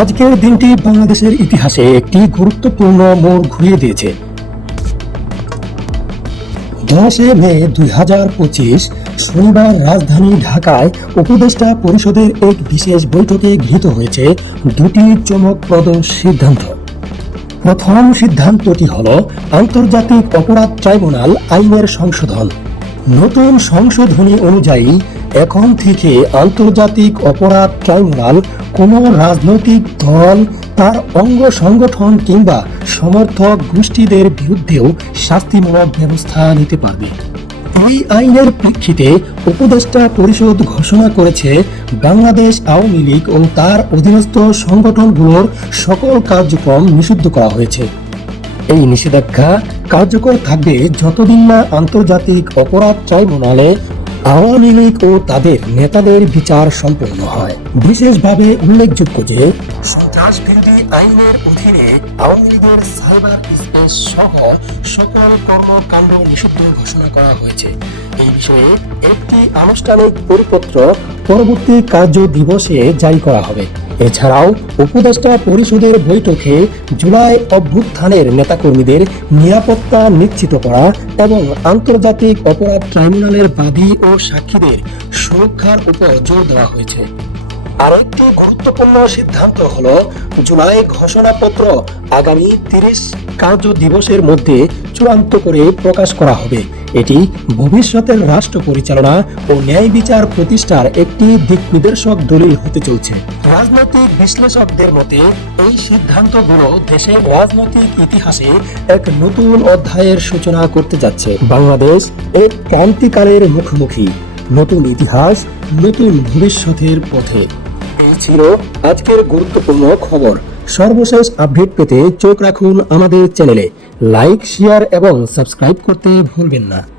আজকের দিনটি বাংলাদেশের ইতিহাসে একটি গুরুত্বপূর্ণ মোড় ঘুরিয়ে দিয়েছে। দশে মে দুই হাজার পঁচিশ শনিবার রাজধানী ঢাকায় উপদেষ্টা পরিষদের এক বিশেষ বৈঠকে গৃহীত হয়েছে দুটি চমকপ্রদ সিদ্ধান্ত। প্রথম সিদ্ধান্তটি হল, আন্তর্জাতিক অপরাধ ট্রাইব্যুনাল আইনের সংশোধন। নতুন সংশোধনী অনুযায়ী এখন থেকে আন্তর্জাতিক অপরাধ ট্রাইব্যুনাল কোনো রাজনৈতিক দল, তার অঙ্গ সংগঠন কিংবা সমর্থক গোষ্ঠীদের বিরুদ্ধেও শাস্তিমূলক ব্যবস্থা নিতে পারবে। এই আইনের প্রেক্ষিতে উপদেষ্টা পরিষদ ঘোষণা করেছে, বাংলাদেশ আওয়ামী লীগ ও তার অধীনস্থ সংগঠনগুলোর সকল কার্যক্রম নিষিদ্ধ করা হয়েছে। এই নিষেধাজ্ঞা কার্যকর থাকবে যতদিন না আন্তর্জাতিক অপরাধ ট্রাইব্যুনালে আওয়ামী লীগ ও তাদের নেতাদের বিচার সম্পন্ন হয়। বিশেষভাবে উল্লেখযোগ্য যে, সন্ত্রাসবিরোধী আইনের অধীনে আওয়ামী লীগের সাইবার স্পেস সহ সকল কর্মকাণ্ড নিষিদ্ধ ঘোষণা করা হয়েছে। এই বিষয়ে একটি আনুষ্ঠানিক পরিপত্র পরবর্তী কার্য দিবসে জারি করা হবে। এছাড়াও উপদেষ্টা পরিষদের বৈঠকে জুলাই অভ্যুত্থানের নেতাকর্মীদের নিরাপত্তা নিশ্চিত করা এবং আন্তর্জাতিক অপরাধ ট্রাইব্যুনালের বাদী ও সাক্ষীদের সুরক্ষার উপর জোর দেওয়া হয়েছে। আরেকটি গুরুত্বপূর্ণ সিদ্ধান্ত হলো জুলাই ঘোষণাপত্র আগামী তিরিশ কার্য দিবসের মধ্যে চূড়ান্ত করে প্রকাশ করা হবে। এটি ভবিষ্যতের রাষ্ট্র পরিচালনা ও ন্যায় বিচার প্রতিষ্ঠার একটি দিক নির্দেশক দলিল হতে চলছে। রাজনৈতিক বিশ্লেষকদের মতে, এই সিদ্ধান্তগুলো দেশের রাজনৈতিক ইতিহাসে এক নতুন অধ্যায়ের সূচনা করতে যাচ্ছে। বাংলাদেশ এক ক্রান্তিকালের মুখোমুখি। নতুন ইতিহাস, নতুন ভবিষ্যতের পথে। ছিল আজকের গুরুত্বপূর্ণ খবর। সর্বশেষ আপডেট পেতে চোখ রাখুন আমাদের চ্যানেলে। লাইক, শেয়ার এবং সাবস্ক্রাইব করতে ভুলবেন না।